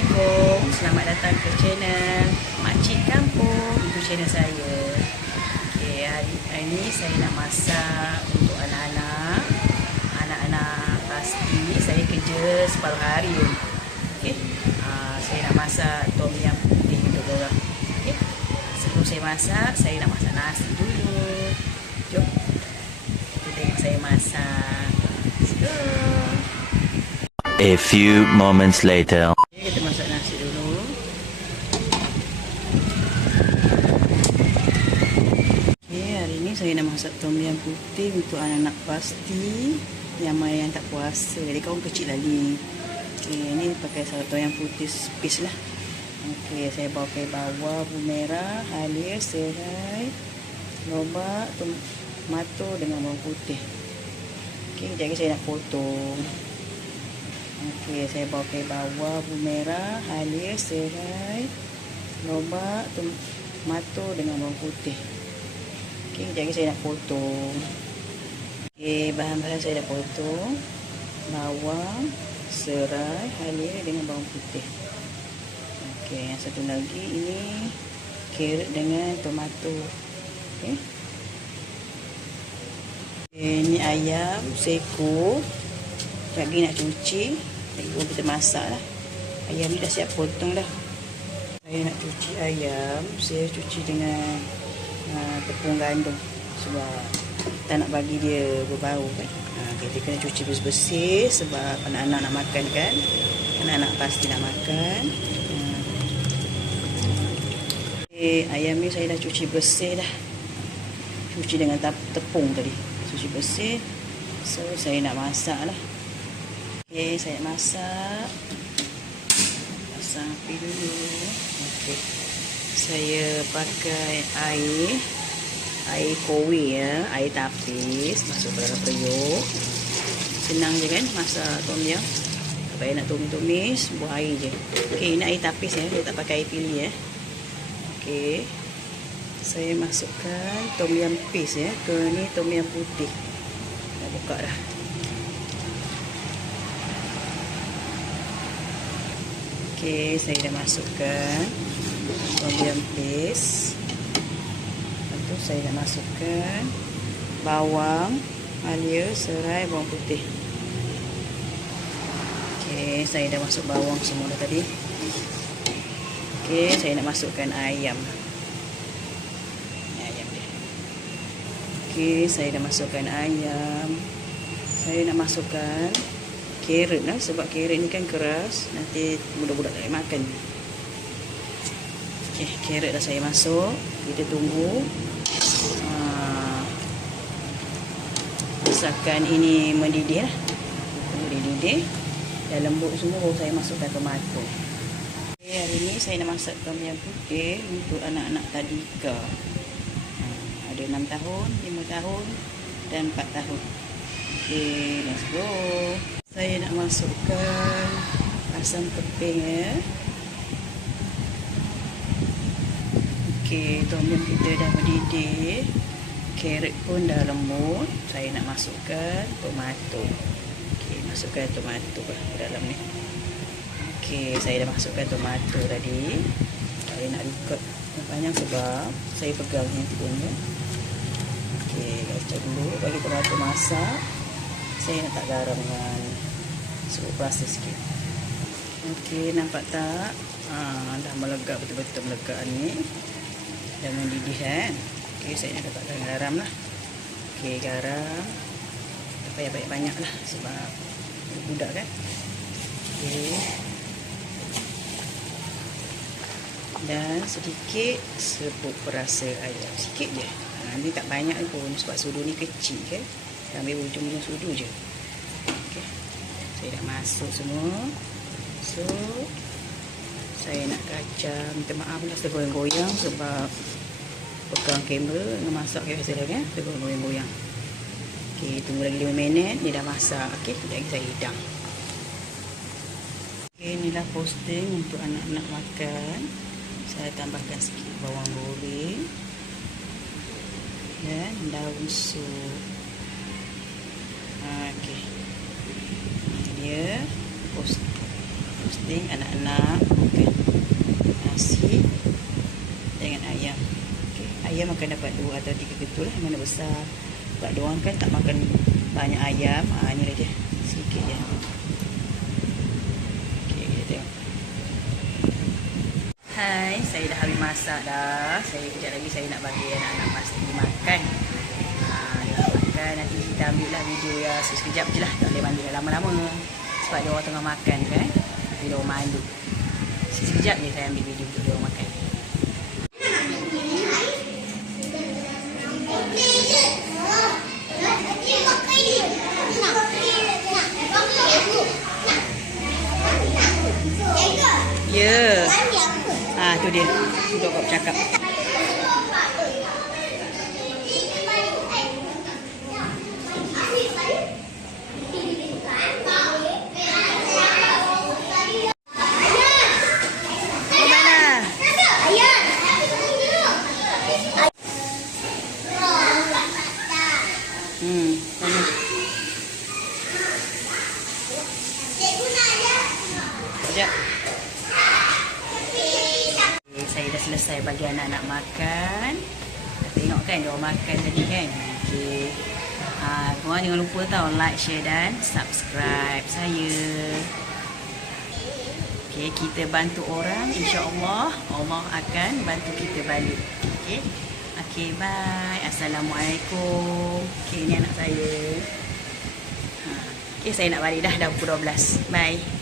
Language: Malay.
Assalamualaikum. Selamat datang ke channel Makcik Kampung. Itu channel saya. Okay, hari ini saya nak masak untuk anak-anak. Anak-anak pasti saya kerja separuh hari. Okay. Saya nak masak tom yum putih untuk orang. Okay. Sebelum saya masak, saya nak masak nasi dulu. Jom kita tengok saya masak. Let's go. A few moments later. Kita masak nasi dulu. Okay, hari ni saya nak masak tom yum putih untuk anak-anak pasti yang tak puasa. Jadi kawan kecil lagi. Okay, ni pakai tom yum putih sepis lah. Okay, saya pakai bawang, bawang merah, halia, serai, lobak, tomato dengan bawang putih. Okay, jadi saya nak potong. Okey, saya pakai bawang, bawang merah, halia, serai, lobak, tomato dengan bawang putih. Okey, jadi saya nak potong. Okey, bahan-bahan saya dah potong. Bawang, serai, halia dengan bawang putih. Okey, yang satu lagi ini carrot dengan tomato. Okey. Ini ayam seko. Lagi nak cuci. Lagi pun kita masak lah. Ayam ni dah siap potong dah. Saya nak cuci ayam. Saya cuci dengan tepung gandum. Sebab tak nak bagi dia berbau kan. Kita kena cuci bersih-bersih. Sebab anak-anak nak makan kan. Anak-anak pasti nak makan. Ayam ni saya dah cuci bersih dah. Cuci dengan tepung tadi. Cuci bersih. So saya nak masak lah. Okay, saya masak. Pasang api dulu. Okay. Saya pakai air kowe ya, air tapis, masuk ke dalam periuk. Senang je kan masak tom yum. Tak payah nak tumis, buah air je. Okay, ini air tapis ya, dia tak pakai air pilih ya. Okay. Saya masukkan tom yum paste ya, ke ni tom yum putih. Dah buka dah. Okey, saya dah masukkan tom yum paste. Lepas tu saya dah masukkan bawang, halia, serai, bawang putih. Okey, saya dah masuk bawang semua dah tadi. Okey, saya nak masukkan ayam. Ini ayam dia. Okey, saya dah masukkan ayam. Saya nak masukkan carrot lah, sebab carrot ni kan keras, nanti budak-budak tak boleh makan. Okay, carrot dah saya masuk. Kita tunggu masakan ini mendidih lah. Mendidih dah lembut semua, baru saya masukkan tomato. Okay, hari ni saya nak masak tom yum putih untuk anak-anak tadika. Ada 6 tahun, 5 tahun dan 4 tahun. Okay, let's go. Saya nak masukkan asam keping ya. Okey, tom yum kita dah mendidih. Carrot pun dah lembut. Saya nak masukkan tomato. Okey, masukkan tomato ke dalam ni. Okey, saya dah masukkan tomato tadi. Saya nak record yang panjang sebab saya pegang handphone ya. Okey, kacau dulu bagi tomato masak. Saya nak tak garam dengan susu rasa sikit. Okey, nampak tak? Dah melegak, betul-betul melegak ni. Dah mendidih kan? Okey, saya nak letakkan garam lah. Okey, garam. Tak payah banyak-banyak lah sebab budak kan. Okey. Dan sedikit serbuk perasa ayam. Sikit je. Ni tak banyak pun sebab sudu ni kecil kan. Ambil ujung-ujung sudu je. Okay. Saya dah masuk semua. So saya nak kacang. Minta maaf lah tergoyang-goyang sebab pegang kamera dengan masak kayak biasa kan. Tergoyang-goyang. Okay, tunggu lagi 5 minit. Dia dah masak. Okay, sekejap lagi saya hidang. Okay, inilah posting untuk anak-anak makan. Saya tambahkan sikit bawang goreng dan daun sup. Okey. Ini dia posting anak-anak dia makan dapat 2 atau 3 ketul lah, mana besar. Sebab dia orang kan tak makan banyak ayam. Ni lah dia, sikit je. Okay, kita tengok. Hai, saya dah habis masak dah. Kejap lagi saya nak bagi anak-anak pasti makan. Dia makan, nanti kita ambil lah video ya. Sekejap je lah, tak boleh ambil lama-lama. Sebab dia orang tengah makan kan. Dia orang mandu. Sekejap je saya ambil video untuk dia orang makan. Ya. Tu dia. Duduk kau bercakap. Sekejap. Saya dah selesai bagi anak-anak makan. Tengok kan dia orang makan tadi kan. Okey. Korang jangan lupa tau like, share dan subscribe saya. Okey, kita bantu orang, insya-Allah Allah akan bantu kita balik. Okey. Okey, bye. Assalamualaikum. Okey, ni anak saya. Okey, saya nak balik dah pukul 12. Bye.